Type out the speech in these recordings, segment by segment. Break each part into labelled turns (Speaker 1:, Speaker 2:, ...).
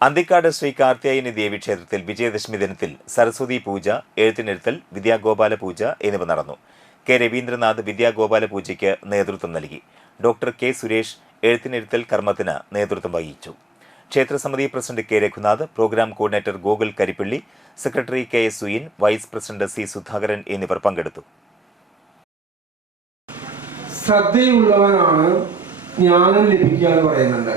Speaker 1: അന്തിക്കാട് ശ്രീ കാർത്തിയായനി ദേവി ക്ഷേത്രത്തിൽ വിജയദശമി ദിനത്തിൽ സരസ്വതി പൂജ എഴുത്തിനിരുത്തൽ വിദ്യാഗോപാല പൂജ എന്നിവ നടന്നു. കെ രവീന്ദ്രനാഥ് വിദ്യാഗോപാല പൂജയ്ക്ക് നേതൃത്വം നൽകി. ഡോക്ടർ കെ സുരേഷ് എഴുത്തിനിരുത്തൽ കർമ്മത്തിന് നേതൃത്വം വഹിച്ചു. ക്ഷേത്രസമിതി president K Raghunath programme coordinator Gokul Karippilly secretary K S Suyin vice president C Sudhakaran എന്നിവർ പങ്കെടുത്തു.
Speaker 2: ശ്രദ്ധയുള്ളവനാണ് ജ്ഞാനം ലഭിക്കുക എന്ന് പറയുന്നുണ്ട്.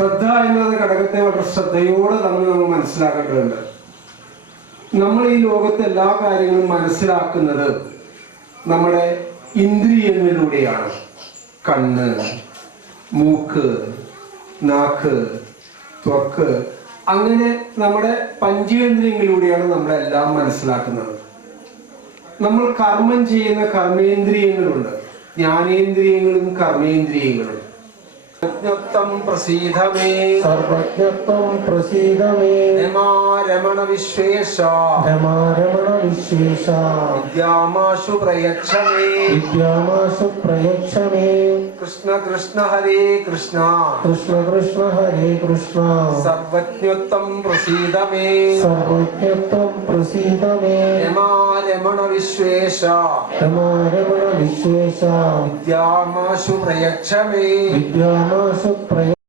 Speaker 2: ശ്രദ്ധ എന്നത് ഘടകത്തെ വളരെ ശ്രദ്ധയോടെ നമ്മൾ നമ്മൾ മനസ്സിലാക്കേണ്ടതുണ്ട്. നമ്മൾ ഈ ലോകത്തെ എല്ലാ കാര്യങ്ങളും മനസ്സിലാക്കുന്നത് നമ്മുടെ ഇന്ദ്രിയങ്ങളിലൂടെയാണ്. കണ്ണ് മൂക്ക് നാക്ക് ത്വക്ക് അങ്ങനെ നമ്മുടെ പഞ്ചേന്ദ്രിയങ്ങളിലൂടെയാണ് നമ്മളെല്ലാം മനസ്സിലാക്കുന്നത്. നമ്മൾ കർമ്മം ചെയ്യുന്ന കർമ്മേന്ദ്രിയങ്ങളുണ്ട്. ജ്ഞാനേന്ദ്രിയങ്ങളും കർമ്മേന്ദ്രിയങ്ങളും प्रसीद मे
Speaker 3: प्रसीद मे
Speaker 2: नमा रमण
Speaker 3: विश्वेश नमा
Speaker 2: रमण विश्वेश
Speaker 3: विद्यामाशु मे
Speaker 2: विद्यामाशु प्रयच्छ मे कृष्ण
Speaker 3: कृष्ण हरे कृष्ण कृष्ण
Speaker 2: कृष्ण हरे
Speaker 3: कृष्ण सर्वज्ञत्वं
Speaker 2: प्रसीद मे
Speaker 3: सर्वज्ञत्वं प्रसीद
Speaker 2: मे नमा
Speaker 3: रमण विश्वेश नमा रमण विश्वेश विद्यामाशु प्रयच्छ मे विद्या Amor, eu